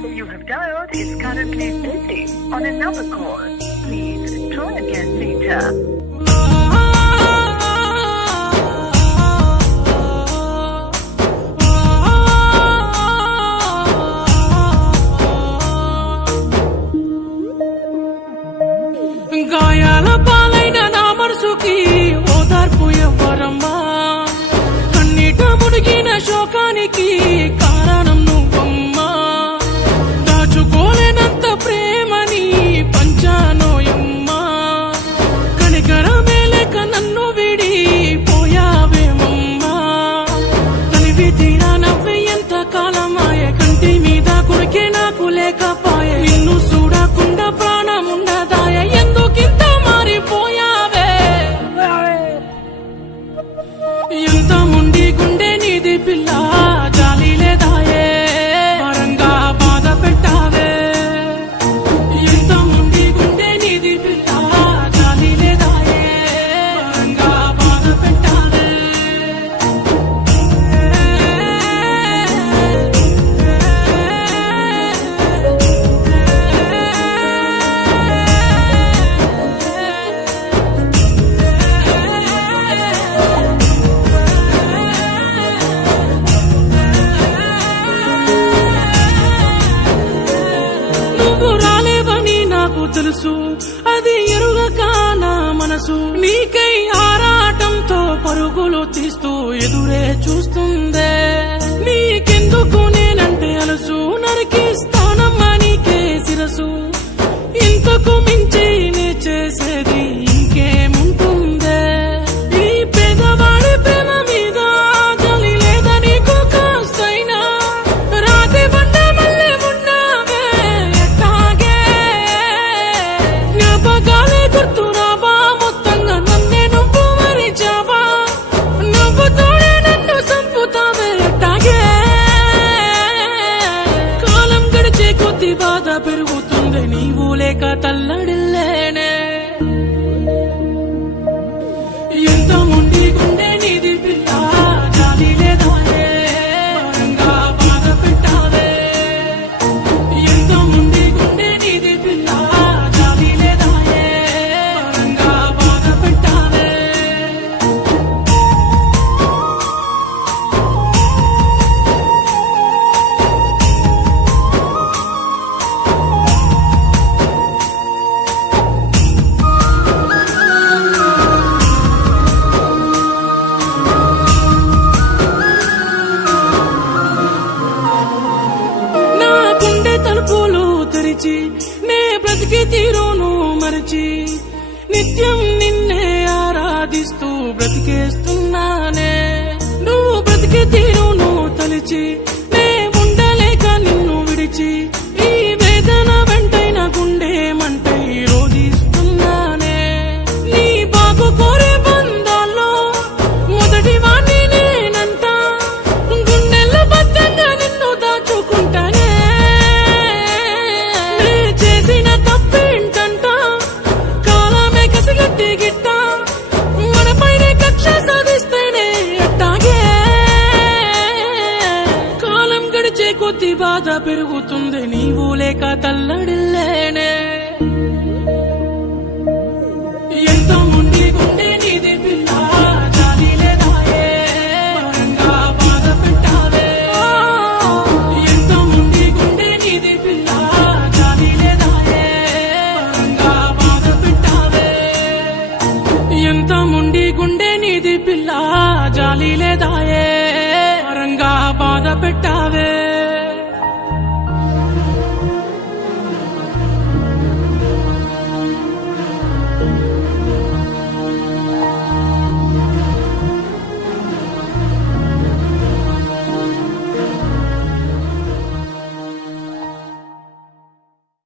number you have dialed is currently busy on another call. Please try again later. గాయాల పాలైన నా మనసుకి ఓదార్పు ఎవ్వరమ్మా, కన్నీట మునిగిన శోకానికి కారణం నువ్వమ్మా. దాచుకోలేనంత ప్రేమని పంచానోయమ్మా, కనికరమే లేక నన్ను విడి పోయావేమమ్మా. తనివి తీరా నవ్వే ఎంత కాలమాయ, కంటి మీద కొరికే నాకు లేకపాయ. నిన్ను చూడకుండా ప్రాణముండదాయ, ఎందుకింత మారిపోయావే. ఎంత ముండి గుండె నీది పిల్ల, జాలి లేదాయే, వరంగా బాధ పెట్టావే. ఎంత ముండి గుండె నీది పిల్ల, జాలి లేదాయే, వరంగా బాధ పెట్టావే. నువ్వు రాలేవని నాకు తెలుసు, అది ఎరుగక నా మనసు నీకై ఆరాటంతో పరుగులు తీస్తూ ఎదురే చూస్తుందే. నీకెందుకు నేనంటే అలసు, నరికిస్తానమ్మా నీకే శిరసు. ఇంతకు మించి నే చేసేది ఇంకేముంటుందే. ఈ పేదవాడి ప్రేమ మీద జాలి లేదా నీకు కాస్తైనా, రాతి బండ మళ్ళీ ఉన్నావే ఎట్టాగే. జ్ఞాపకాలే గుర్తురావా, మొత్తంగా నన్నే నువ్వు మరిచావా. నవ్వుతోనే నన్ను చంపుతావే ఎట్టాగే. కాలం గడిచే కొద్ది బాధ పెరుగుతుంది, నీవు లేక తల్లడిల్లేనే. ఎంత ముండి గుండె నీది పిల్ల, జాలి లేదాయే, వరంగా బాధ పెట్టావే. ఎంత ముండి గుండె నీది పిల్ల, జాలి లేదాయే, వరంగా బాధ పెట్టావే. నా గుండె తలుపులు తెరిచి నే బ్రతికి తీరును మరచి, నిత్యం నిన్నే ఆరాధిస్తూ బ్రతికేస్తున్నానే. నువ్వు బ్రతికి తీరును తలిచి నే ఉండలేక నిన్ను విడిచి, ఈ వేదన వెంటైన గుండె మంటై రోధిస్తున్నానే. నీ బాగు కోరే బంధాల్లో మొదటి వాణ్ణి నేనంట, గుండెల్లో భద్రంగా నిన్ను దాచుకుంటానే. నే చేసిన తప్పేంటంట, కాలమే కసిగట్టి గిట్ట, మనపైనే కక్ష సాధిస్తేనే ఎట్టాగే. కాలం గడిచే కొద్ది బాధ పెరుగుతుంది, నీవు లేక తల్లడిల్లేనే. ఎంత ముండి గుండె నీది పిల్ల, జాలి లేదాయే, వరంగా బాధ పెట్టావే. ఎంత ముండి గుండె నీది పిల్ల, జాలి లేదాయే, వరంగా బాధ పెట్టావే. ఎంత ముండి గుండె నీది పిల్ల, జాలి లేదాయే, వరంగా బాధ పెట్టావే.